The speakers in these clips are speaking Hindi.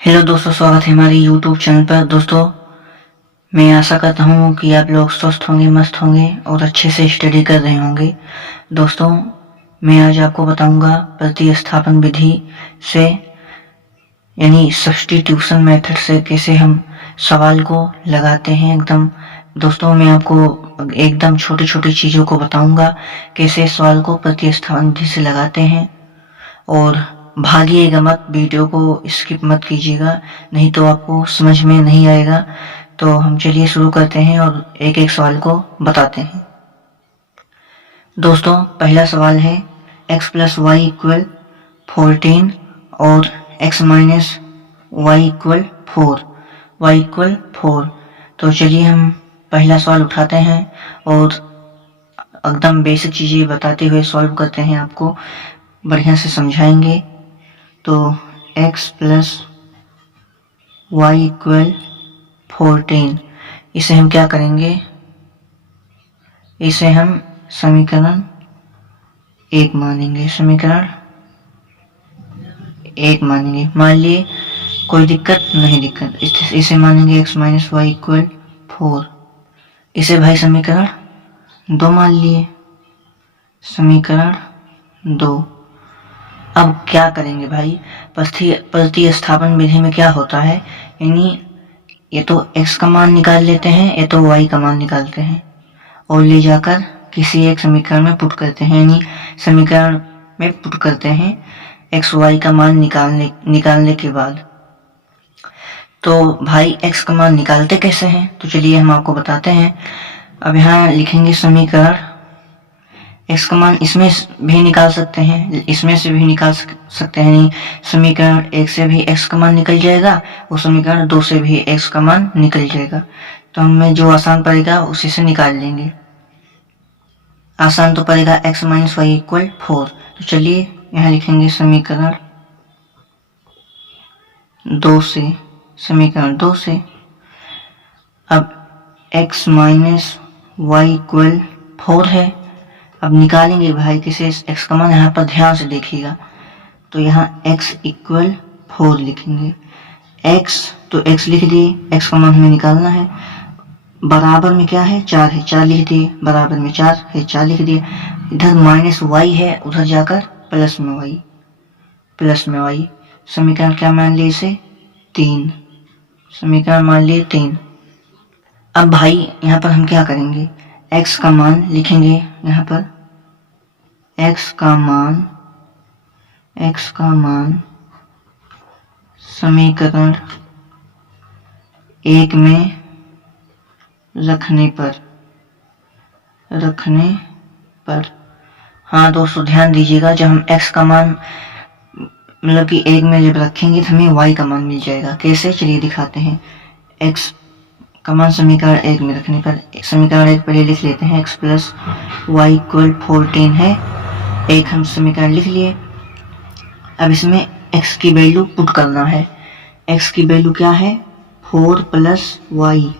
हेलो दोस्तों, स्वागत है हमारे यूट्यूब चैनल पर। दोस्तों, मैं आशा करता हूँ कि आप लोग स्वस्थ होंगे, मस्त होंगे और अच्छे से स्टडी कर रहे होंगे। दोस्तों, मैं आज आपको बताऊंगा प्रतिस्थापन विधि से यानी सब्स्टिट्यूशन मेथड से कैसे हम सवाल को लगाते हैं। दोस्तों, मैं आपको एकदम छोटी छोटी चीज़ों को बताऊंगा कैसे सवाल को प्रतिस्थापन विधि से लगाते हैं। और भागिएगा मत, वीडियो को स्किप मत कीजिएगा, नहीं तो आपको समझ में नहीं आएगा। तो हम चलिए शुरू करते हैं और एक एक सवाल को बताते हैं। दोस्तों, पहला सवाल है x प्लस वाई इक्वल 14 और x माइनस वाई इक्वल 4। तो चलिए हम पहला सवाल उठाते हैं और एकदम बेसिक चीज़ें बताते हुए सॉल्व करते हैं, आपको बढ़िया से समझाएंगे। तो x प्लस वाई इक्वल 14, इसे हम क्या करेंगे, इसे हम समीकरण 1 मानेंगे। मान लिए कोई दिक्कत नहीं, इसे मानेंगे x माइनस वाई इक्वल 4। इसे भाई समीकरण 2 मान लिए, समीकरण 2। अब क्या करेंगे भाई, प्रतिस्थापन विधि में क्या होता है, यानी ये तो x का मान निकाल लेते हैं, ये तो y का मान निकालते हैं और ले जाकर किसी एक समीकरण में पुट करते हैं, यानी समीकरण में पुट करते हैं x y का मान निकालने के बाद। तो भाई x का मान निकालते कैसे हैं, तो चलिए हम आपको बताते हैं। अब यहाँ लिखेंगे समीकरण, x का मान इसमें भी निकाल सकते हैं, इसमें से भी निकाल सकते हैं, नहीं समीकरण 1 से भी x का मान निकल जाएगा और समीकरण 2 से भी x का मान निकल जाएगा। तो हमें जो आसान पड़ेगा उसी से निकाल लेंगे। आसान तो पड़ेगा x माइनस वाई इक्वल 4। तो चलिए यहाँ लिखेंगे समीकरण 2 से। अब x माइनस वाई इक्वल 4 है। अब निकालेंगे भाई किसे, x का मान, यहाँ पर ध्यान से देखिएगा। तो यहाँ x इक्वल 4 लिखेंगे। तो x लिख दिए, x का मान हमें निकालना है। बराबर में क्या है, 4 है, 4 लिख दिए। बराबर में 4 है, 4 लिख दिए। इधर माइनस वाई है, उधर जाकर प्लस में वाई। समीकरण क्या मान लिए, इसे 3। समीकरण मान लिए 3। अब भाई यहाँ पर हम क्या करेंगे, x का मान लिखेंगे। यहाँ पर x का मान समीकरण 1 में रखने पर। हाँ दोस्तों, ध्यान दीजिएगा, जब हम x का मान मतलब कि 1 में जब रखेंगे तो हमें y का मान मिल जाएगा। कैसे, चलिए दिखाते हैं। x का मान समीकरण 1 में रखने पर, समीकरण 1 पहले लिख लेते हैं। x प्लस वाई इक्वल 14 है, एक हम समीकरण लिख लिए। अब इसमें x की वैल्यू पुट करना है। x की वैल्यू क्या है, 4 प्लस वाई।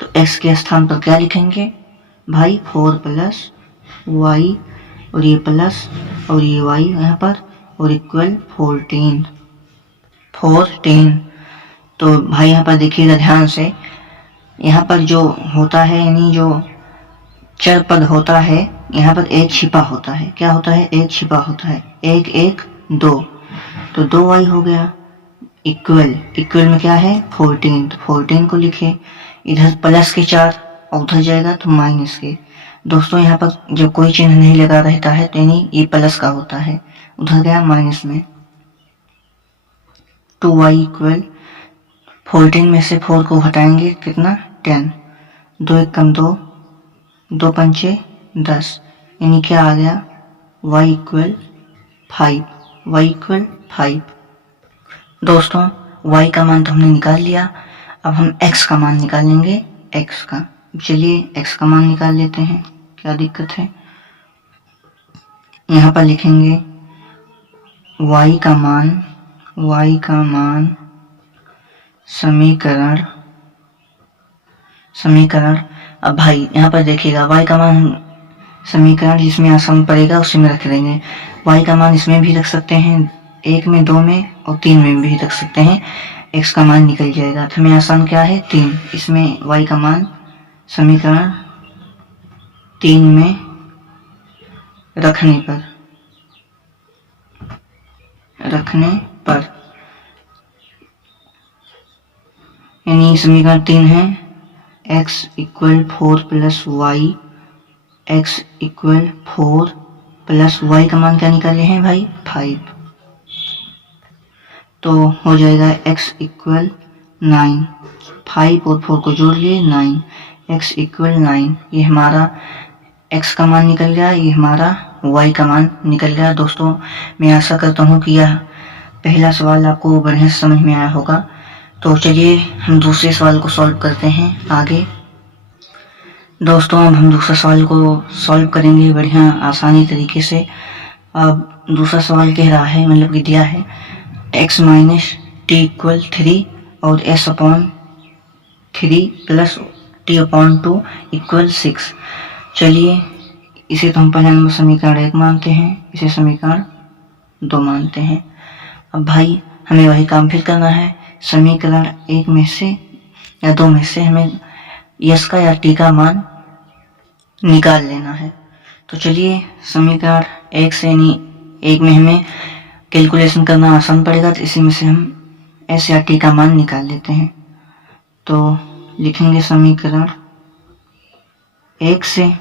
तो x के स्थान पर क्या लिखेंगे भाई, 4 प्लस वाई, और ये प्लस और ये y यहाँ पर, और इक्वल 14। तो भाई यहाँ पर देखिएगा ध्यान से, यहाँ पर जो होता है, यानी जो चर पद होता है, यहाँ पर एक छिपा होता है। क्या होता है, एक छिपा होता है। 1 1 2, तो 2y हो गया। इक्वल में क्या है, 14। तो 14 को लिखे, इधर प्लस के 4 और उधर जाएगा तो माइनस के। दोस्तों, यहाँ पर जब कोई चिन्ह नहीं लगा रहता है तो यानी ये प्लस का होता है, उधर गया माइनस में। 2y इक्वल 14 में से 4 को हटाएंगे, कितना, 10। 2 1 कम 2, 2 पंचे 10, यानी क्या आ गया, y इक्वल 5। दोस्तों, y का मान तो हमने निकाल लिया। अब हम x का मान निकालेंगे। चलिए x का मान निकाल लेते हैं, क्या दिक्कत है। यहाँ पर लिखेंगे y का मान समीकरण। अब भाई यहाँ पर देखिएगा, y का मान समीकरण जिसमें आसान पड़ेगा उसी में रख देंगे। y का मान इसमें भी रख सकते हैं, 1 में, 2 में और 3 में भी रख सकते हैं, x का मान निकल जाएगा। तो हमें आसान क्या है 3, इसमें y का मान समीकरण 3 में रखने पर यानी समीकरण 3 है x equal 4 plus Y, x equal 4 plus Y का मान क्या निकाले हैं भाई 5, तो हो जाएगा x इक्वल 9, 5 और 4 को जोड़ लिए 9, x इक्वल 9। ये हमारा x का मान निकल गया, ये हमारा y का मान निकल गया। दोस्तों मैं आशा करता हूँ कि यह पहला सवाल आपको बढ़िया से समझ में आया होगा। तो चलिए हम दूसरे सवाल को सॉल्व करते हैं आगे। दोस्तों अब हम दूसरा सवाल को सॉल्व करेंगे बढ़िया आसानी तरीके से। अब दूसरा सवाल कह रहा है, मतलब कि दिया है x माइनस टी इक्वल 3 और s upon 3 plus t upon 2 equal 6। चलिए इसे तो हम पहले नंबर समीकरण 1 मानते हैं, इसे समीकरण 2 मानते हैं। अब भाई हमें वही काम फिर करना है, समीकरण 1 में से या 2 में से हमें s का या t का मान निकाल लेना है। तो चलिए समीकरण 1 से यानी 1 में हमें कैलकुलेशन करना आसान पड़ेगा, तो इसी में से हम s या t का मान निकाल लेते हैं। तो लिखेंगे समीकरण 1 से,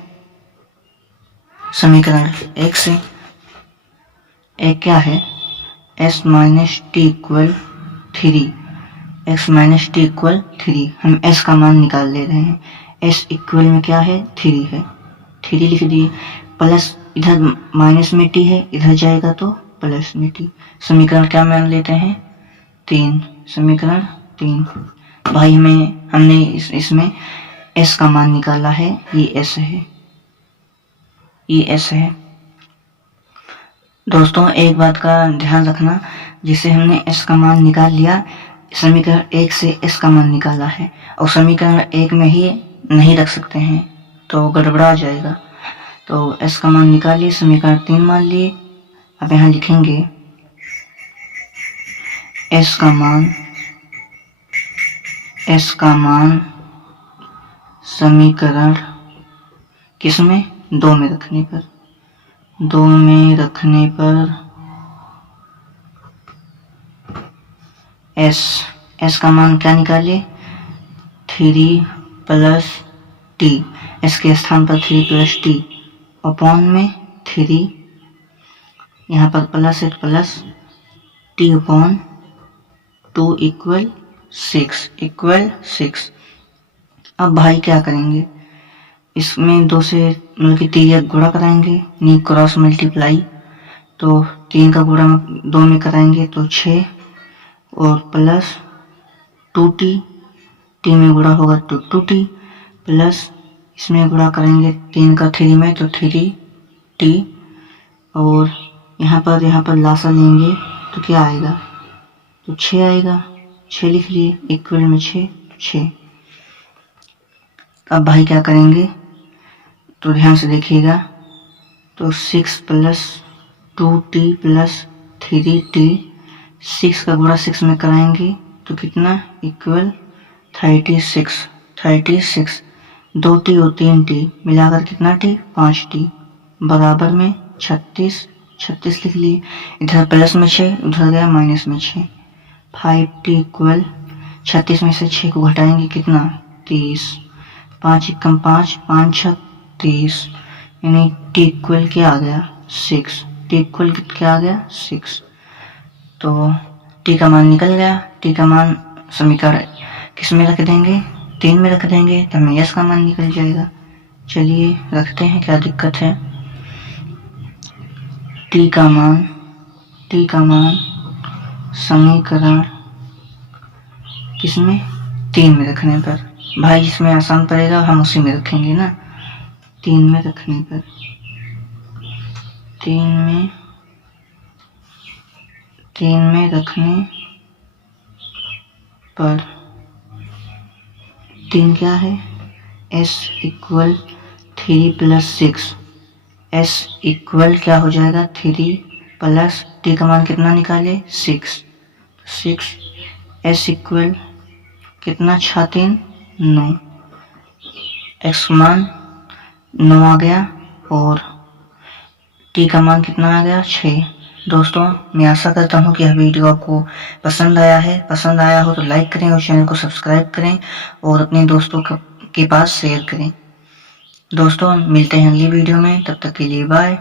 एक क्या है s minus T equal 3, x minus T equal 3, हम s का मान निकाल ले रहे हैं। s इक्वल में क्या है 3 है, 3 लिख दिए, प्लस इधर माइनस में t है, इधर जाएगा तो प्लस में t। समीकरण क्या मान लेते हैं 3, समीकरण 3। भाई हमने इसमें s का मान निकाला है, ये s है, दोस्तों एक बात का ध्यान रखना, जिसे हमने s का मान निकाल लिया, समीकरण 1 से s का मान निकाला है और समीकरण 1 में ही नहीं रख सकते हैं तो गड़बड़ा जाएगा। तो s का मान निकालिए, समीकरण 3 मान लिए। अब यहाँ लिखेंगे s का मान समीकरण किसमें 2 में रखने पर, s का मान क्या निकाले 3 प्लस t, s के स्थान पर 3 प्लस t अपॉन में 3, यहाँ पर प्लस है प्लस t अपॉन 2 इक्वल 6। अब भाई क्या करेंगे, इसमें 2 से मतलब कि 3 गुणा कराएंगे, यानी क्रॉस मल्टीप्लाई। तो 3 का गुणा 2 में कराएंगे तो 6 और प्लस 2t, t में गुणा होगा तो 2t, प्लस इसमें गुणा करेंगे 3 का 3 में तो 3t, और यहाँ पर लासा लेंगे तो क्या आएगा, तो 6 आएगा, 6 लिख लिए, इक्वल में 6। अब भाई क्या करेंगे, तो ध्यान से देखिएगा, तो 6 प्लस 2t प्लस 3t, 6 का गुणा 6 में कराएंगे तो कितना, इक्वल 36, 2t और 3t मिलाकर कितना t, 5t, बराबर में 36 लिख लिए, इधर प्लस में 6, उधर गया माइनस में 6, 5t इक्वल 36 में से 6 को घटाएंगे कितना 30, 5 एकम 5, 5 6 30, यानी t इक्वल क्या आ गया 6। तो t का मान निकल गया, t का मान समीकरण किस में रख देंगे 3 में रख देंगे तो हमें s का मान निकल जाएगा। चलिए रखते हैं, क्या दिक्कत है। t का मान समीकरण किसमें 3 में रखने पर, भाई जिसमें आसान पड़ेगा हम उसी में रखेंगे ना, 3 में रखने पर, 3 में रखने पर 3 क्या है, s equal 3 plus 6, s equal क्या हो जाएगा 3 प्लस टी का मान कितना निकाले 6 एस इक्वल कितना 6 3 9 एक्स मान 9 आ गया और टी का मान कितना आ गया 6। दोस्तों मैं आशा करता हूँ कि यह वीडियो आपको पसंद आया है। पसंद आया हो तो लाइक करें और चैनल को सब्सक्राइब करें और अपने दोस्तों के पास शेयर करें। दोस्तों मिलते हैं अगली वीडियो में, तब तक के लिए बाय।